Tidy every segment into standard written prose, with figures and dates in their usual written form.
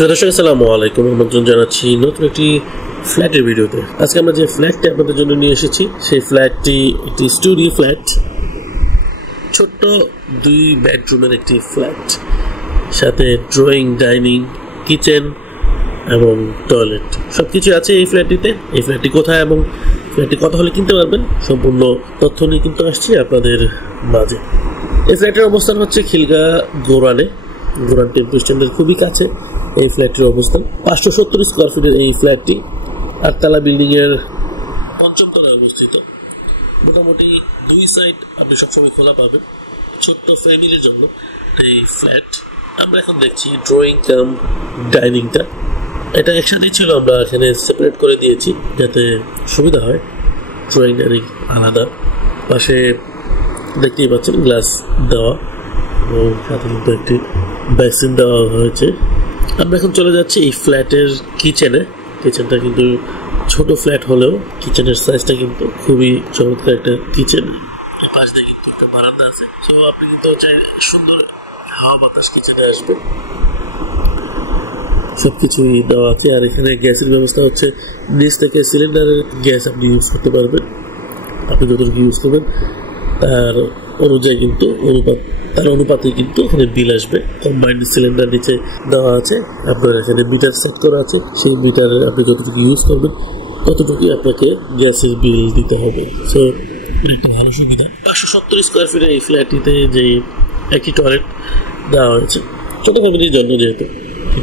দর্শক আসসালামু আলাইকুম, আমন্ত্রণ জানাচ্ছি নতুন একটি ফ্ল্যাটের ভিডিওতে। আজকে আমরা যে ফ্ল্যাটটি আপনাদের জন্য নিয়ে এসেছি সেই ফ্ল্যাটটি একটি স্টুডিও ফ্ল্যাট, ছোট্ট 2 বেডরুমের একটি ফ্ল্যাট, সাথে ড্রয়িং, ডাইনিং, কিচেন এবং টয়লেট সবকিছু আছে এই ফ্ল্যাটটিতে। এই ফ্ল্যাটটি কোথায় এবং ফ্ল্যাটটি কত হলে কিনতে পারবেন সম্পূর্ণ তথ্য নিয়ে কিন্তু আসছি আপনাদের মাঝে। এই ফ্ল্যাটের অবস্থান হচ্ছে খিলগাঁও গোরান টেম্পো স্ট্যান্ডের খুবই কাছে এই ফ্ল্যাটটির অবস্থান। 570 স্কোয়ার ফিটের এই ফ্ল্যাটটি 8 তলা বিল্ডিং এর 5ম তলায় অবস্থিত। মোটামুটি 2 সাইড আপনি সবসময় খোলা পাবেন ছোট্ট ফ্যামিলির জন্য এই ফ্ল্যাট। আমরা এখন দেখছি ড্রয়িং কাম ডাইনিংটা, এটা একসাথেই ছিল, আমরা এখানে সেপারেট করে দিয়েছি যাতে সুবিধা হয়। ড্রয়িং ডাইনিং আলাদা, পাশে দেখতেই পাচ্ছেন গ্লাস দেওয়া এবং সাথে কিন্তু একটি বেসিন দেওয়া হয়েছে। আমরা এখন চলে যাচ্ছি এই ফ্ল্যাটের কিচেনে। কিচেনটা কিন্তু ছোট ফ্ল্যাট হলেও কিচেনের সাইজটা কিন্তু খুবই চমৎকার একটা কিচেন। পাশ দিয়ে কিন্তু একটা বারান্দা আছে, তো আপনি কিন্তু চাই সুন্দর হাওয়া বাতাস কিচেনে আসবে। সবকিছুই দেওয়া আছে। আর এখানে গ্যাসের ব্যবস্থা হচ্ছে, নিচ থেকে সিলিন্ডারের গ্যাস আপনি ইউজ করতে পারবেন। আপনি যতটুকু ইউজ করবেন তার অনুযায়ী কিন্তু তার অনুপাতে কিন্তু এখানে বিল আসবে। কম্বাইন্ড সিলিন্ডার নিচে দেওয়া আছে, আপনার এখানে মিটার সেট করা আছে, সেই মিটারে আপনি যতটুকু ইউজ করবেন ততটুকুই আপনাকে গ্যাসের বিল দিতে হবে। সো একটা ভালো সুবিধা। 570 স্কোয়ার ফিটের এই ফ্ল্যাটটিতে যে একটি টয়লেট দেওয়া হয়েছে ছোট ফ্যামিলির জন্য, যেহেতু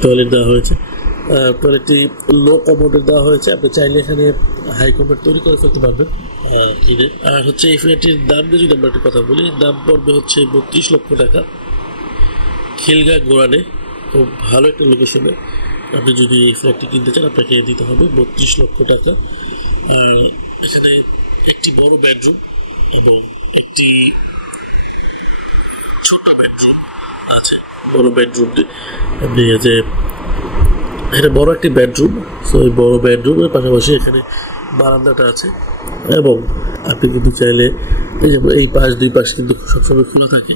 টয়লেট দেওয়া হয়েছে। টয়লেটটি লো কমোডের দেওয়া হয়েছে, আপনি চাইলে এখানে হাই কমোড তৈরি করে ফেলতে পারবেন কিনে। আর হচ্ছে এই ফ্ল্যাটটির দাম নিয়ে যদি আমরা একটা কথা বলি, দাম পড়বে হচ্ছে 32 লক্ষ টাকা। খিলগাঁও গোরানে খুব ভালো একটা লোকেশনে আপনি যদি এই ফ্ল্যাটটি কিনতে চান আপনাকে দিতে হবে 32 লক্ষ টাকা। এখানে একটি বড় বেডরুম এবং একটি ছোট বেডরুম আছে। বড় বেডরুমটি আপনি যে এটা বড় একটি বেডরুম, সো এই বড় বেডরুমের পাশাপাশি এখানে বারান্দাটা আছে এবং আপনি কিন্তু চাইলে এই পাশ 2 পাশ কিন্তু সবসময় খোলা থাকে,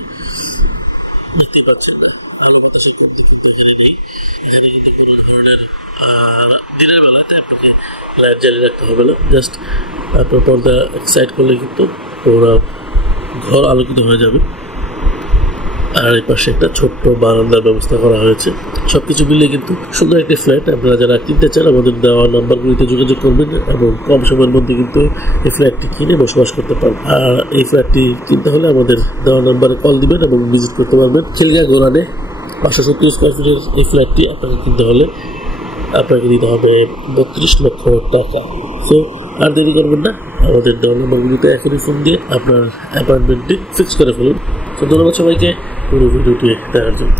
দেখতে পাচ্ছেন না, ভালো বাতাসের কমতি কিন্তু এখানে নেই। এখানে কিন্তু কোনো ধরনের দিনের বেলাতে আপনাকে লাইট জ্বালিয়ে রাখতে হবে না, জাস্ট আপনার পর্দা সাইড করলে কিন্তু পুরো ঘর আলোকিত হয়ে যাবে। আর এই পাশে একটা ছোট্ট বারান্দার ব্যবস্থা করা হয়েছে। সবকিছু মিলিয়ে কিন্তু সুন্দর একটি ফ্ল্যাট। আপনারা যারা কিনতে চান আমাদের দেওয়া নাম্বারগুলিতে যোগাযোগ করবেন এবং কম সময়ের মধ্যে কিন্তু এই ফ্ল্যাটটি কিনে বসবাস করতে পারবেন। আর এই ফ্ল্যাটটি কিনতে হলে আমাদের দেওয়া নাম্বারে কল দিবেন এবং ভিজিট করতে পারবেন। খিলগাঁও গোরানে 570 স্কোয়ার ফিটের এই ফ্ল্যাটটি আপনাকে কিনতে হলে আপনাকে দিতে হবে 32 লক্ষ টাকা। সো আর দেরি করবেন না, আমাদের দেওয়া নাম্বারগুলিতে এখনই ফোন দিয়ে আপনার অ্যাপয়েন্টমেন্টটি ফিক্স করে ফেলুন। তো ধন্যবাদ সবাইকে পুরো ভিডিওটি দেখার জন্য।